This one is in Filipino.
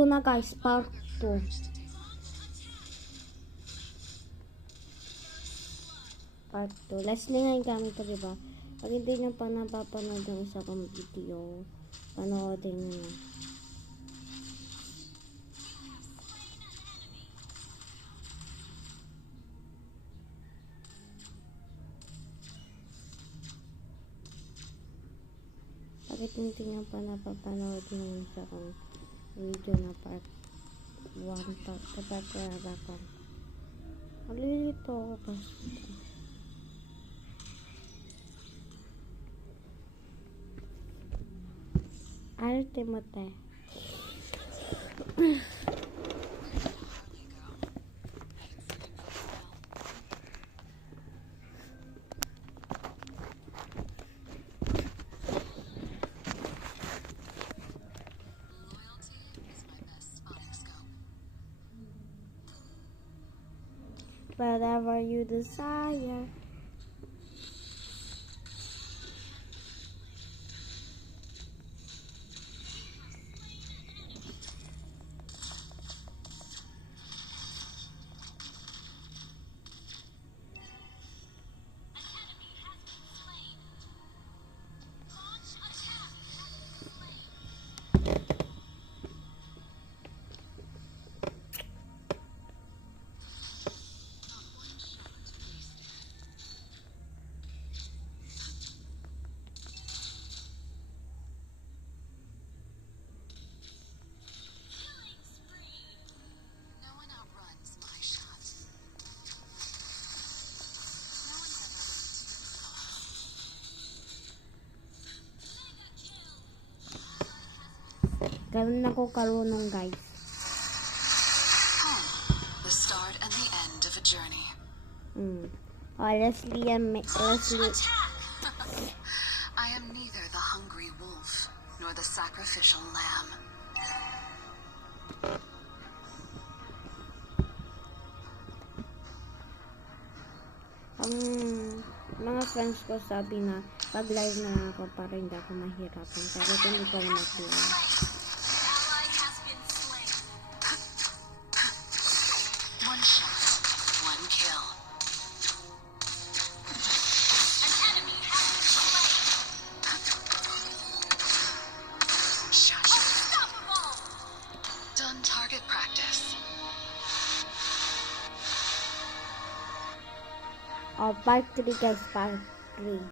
2 na guys, part 2. Part 2. Lastly nga yung gamit ko, diba? Pag hindi nyo pa napapanood yung isa kong video, panoodin nyo na. Bakit hindi nyo pa napapanood yung isa kong video na part 1, part 2 na baka. Maglilito ako kasi. Arte mo te. Whatever you desire. Ganun ako karunong guys. The start and the end of a journey. Leslie. I am neither the hungry wolf nor the sacrificial lamb. Ang mga friends ko sabi na pag live na ako para hindi ako mahirapan. Kaya hindi ko na mag-live. One shot, one kill. An enemy has been slain. Shush. Unstoppable. Done target practice. Part 3 guys, part 3.